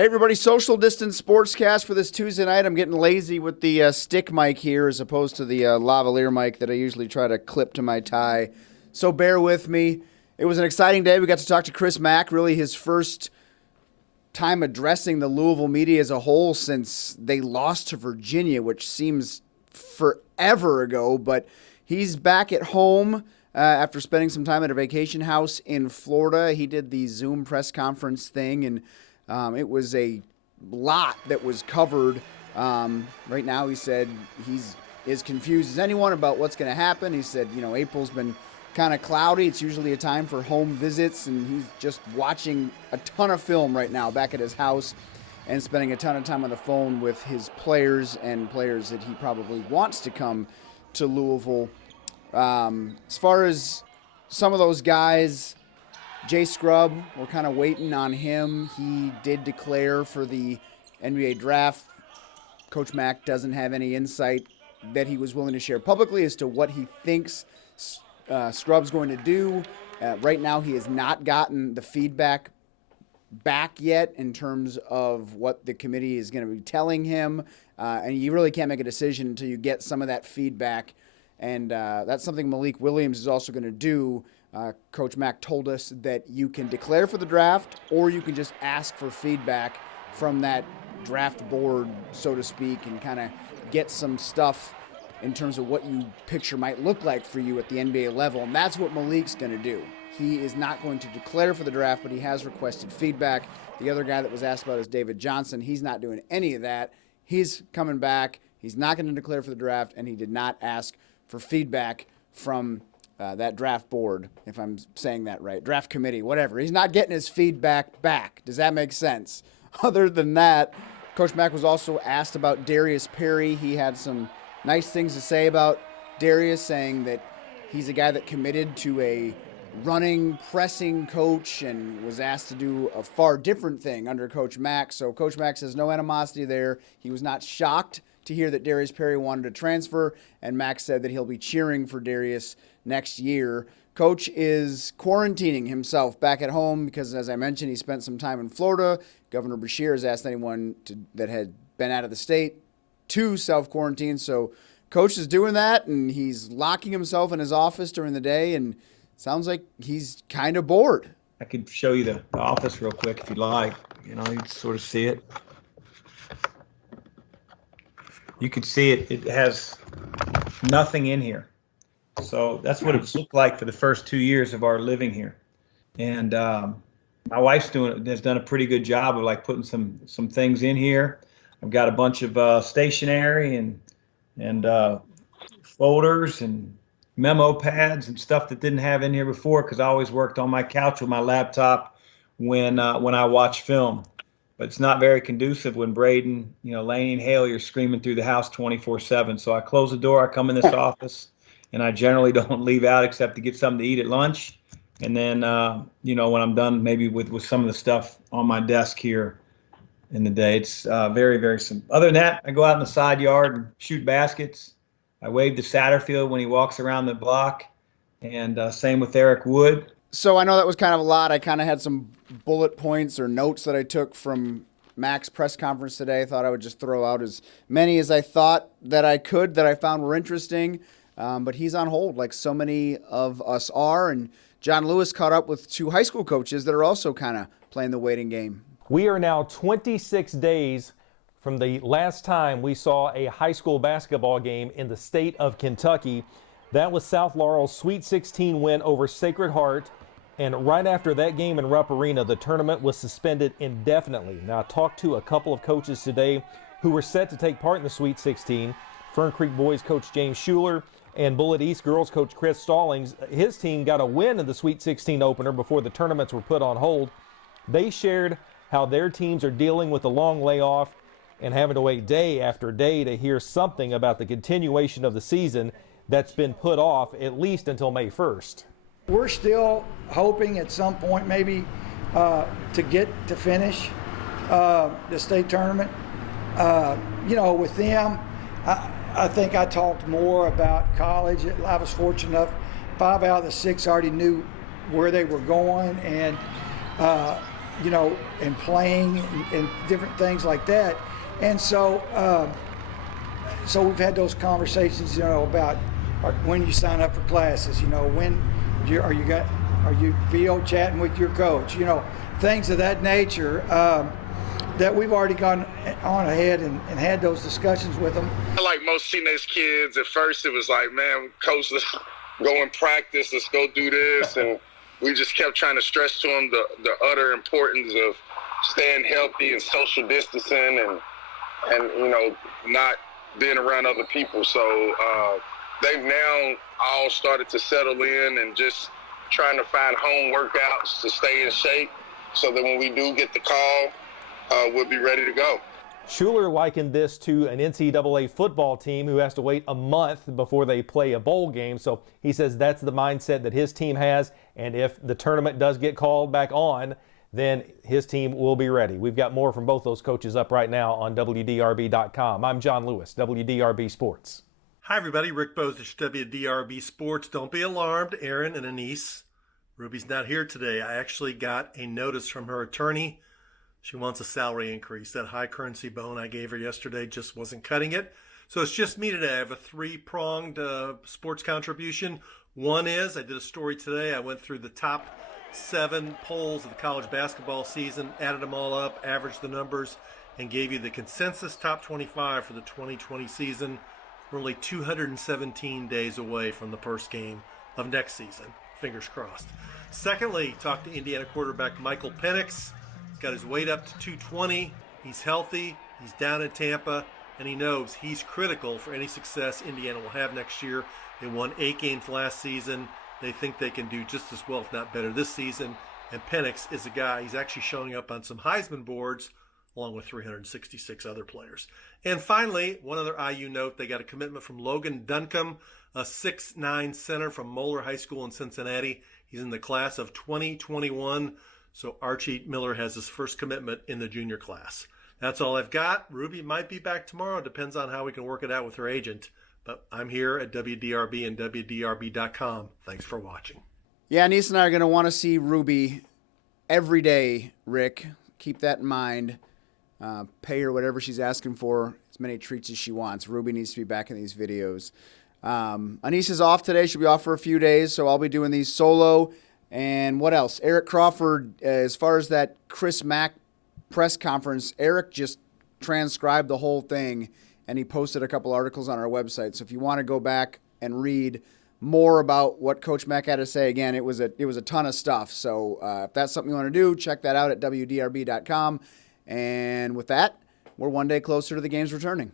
Hey everybody, social distance sportscast for this Tuesday night. I'm getting lazy with the stick mic here as opposed to the lavalier mic that I usually try to clip to my tie. So bear with me. It was an exciting day. We got to talk to Chris Mack, really his first time addressing the Louisville media as a whole since they lost to Virginia, which seems forever ago, but he's back at home after spending some time at a vacation house in Florida. He did the Zoom press conference thing, and it was a lot that was covered. Right now, he said he's as confused as anyone about what's going to happen. He said, April's been kind of cloudy. It's usually a time for home visits, and he's just watching a ton of film right now back at his house and spending a ton of time on the phone with his players and players that he probably wants to come to Louisville. As far as some of those guys, Jay Scrubb, we're kind of waiting on him. He did declare for the NBA draft. Coach Mack doesn't have any insight that he was willing to share publicly as to what he thinks Scrubb's going to do. Right now, he has not gotten the feedback back yet in terms of what the committee is going to be telling him. And you really can't make a decision until you get some of that feedback. And that's something Malik Williams is also going to do. Coach Mack told us that you can declare for the draft or you can just ask for feedback from that draft board, so to speak, and kind of get some stuff in terms of what you picture might look like for you at the NBA level. And that's what Malik's going to do. He is not going to declare for the draft, but he has requested feedback. The other guy that was asked about is David Johnson. He's not doing any of that. He's coming back. He's not going to declare for the draft, and he did not ask for feedback from that draft board, if I'm saying that right, draft committee, whatever. He's not getting his feedback back. Does that make sense? Other than that, Coach Mack was also asked about Darius Perry. He had some nice things to say about Darius, saying that he's a guy that committed to a running, pressing coach and was asked to do a far different thing under Coach Mack. So Coach Mack says no animosity there. He was not shocked to hear that Darius Perry wanted to transfer, and Mack said that he'll be cheering for Darius next year. Coach is quarantining himself back at home because, as I mentioned, he spent some time in Florida. Governor Beshear has asked anyone that had been out of the state to self-quarantine. So Coach is doing that, and he's locking himself in his office during the day, and sounds like he's kind of bored. I could show you the office real quick if you'd like. You can sort of see it. You can see it. It has nothing in here. So that's what it's looked like for the first 2 years of our living here. And my wife's has done a pretty good job of putting some things in here. I've got a bunch of stationery and folders and memo pads and stuff that didn't have in here before, because I always worked on my couch with my laptop when I watch film. But it's not very conducive when Braden, Lane, and Haley are screaming through the house 24/7. So I close the door, I come in this office, and I generally don't leave out except to get something to eat at lunch. And then, when I'm done, maybe with some of the stuff on my desk here in the day. It's very, very simple. Other than that, I go out in the side yard and shoot baskets. I wave to Satterfield when he walks around the block, and same with Eric Wood. So I know that was kind of a lot. I kind of had some bullet points or notes that I took from Mack's press conference today. I thought I would just throw out as many as I thought that I could, that I found were interesting. But he's on hold like so many of us are. And John Lewis caught up with two high school coaches that are also kind of playing the waiting game. We are now 26 days from the last time we saw a high school basketball game in the state of Kentucky. That was South Laurel's Sweet 16 win over Sacred Heart. And right after that game in Rupp Arena, the tournament was suspended indefinitely. Now, I talked to a couple of coaches today who were set to take part in the Sweet 16. Fern Creek boys coach James Schuler and Bullitt East girls coach Chris Stallings. His team got a win in the Sweet 16 opener before the tournaments were put on hold. They shared how their teams are dealing with the long layoff and having to wait day after day to hear something about the continuation of the season that's been put off at least until May 1st. We're still hoping at some point maybe to get to finish the state tournament. With them, I think I talked more about college. I was fortunate enough, 5 out of the 6 already knew where they were going, and and playing and different things like that. And so, so we've had those conversations, about when you sign up for classes, when are you video chatting with your coach, things of that nature, that we've already gone on ahead and had those discussions with them. Like most teenage kids, at first it was like, man, coach, let's go and practice, let's go do this. And we just kept trying to stress to them the utter importance of staying healthy and social distancing and not being around other people. So they've now all started to settle in and just trying to find home workouts to stay in shape so that when we do get the call, we'll be ready to go. Schuler likened this to an NCAA football team who has to wait a month before they play a bowl game. So he says that's the mindset that his team has. And if the tournament does get called back on, then his team will be ready. We've got more from both those coaches up right now on WDRB.com. I'm John Lewis, WDRB Sports. Hi, everybody. Rick Bozich, WDRB Sports. Don't be alarmed, Aaron and Anise. Ruby's not here today. I actually got a notice from her attorney. She wants a salary increase. That high currency bone I gave her yesterday just wasn't cutting it. So it's just me today. I have a three-pronged sports contribution. One is I did a story today. I went through the top 7 polls of the college basketball season, added them all up, averaged the numbers, and gave you the consensus top 25 for the 2020 season. We're only 217 days away from the first game of next season. Fingers crossed. Secondly, talked to Indiana quarterback Michael Penix. He's got his weight up to 220. He's healthy. He's down in Tampa, and he knows he's critical for any success Indiana will have next year. They won 8 games last season. They think they can do just as well, if not better, this season. And Penix is a guy, he's actually showing up on some Heisman boards, along with 366 other players. And finally, one other IU note, they got a commitment from Logan Duncombe, a 6'9" center from Moeller High School in Cincinnati. He's in the class of 2021. So Archie Miller has his first commitment in the junior class. That's all I've got. Ruby might be back tomorrow. Depends on how we can work it out with her agent. But I'm here at WDRB and WDRB.com. Thanks for watching. Yeah, Anise and I are going to want to see Ruby every day, Rick. Keep that in mind. Pay her whatever she's asking for, as many treats as she wants. Ruby needs to be back in these videos. Anise is off today. She'll be off for a few days, so I'll be doing these solo. And what else? Eric Crawford, as far as that Chris Mack press conference, Eric just transcribed the whole thing, and he posted a couple articles on our website. So if you want to go back and read more about what Coach Mack had to say, again, it was a ton of stuff. So if that's something you want to do, check that out at WDRB.com. And with that, we're one day closer to the games returning.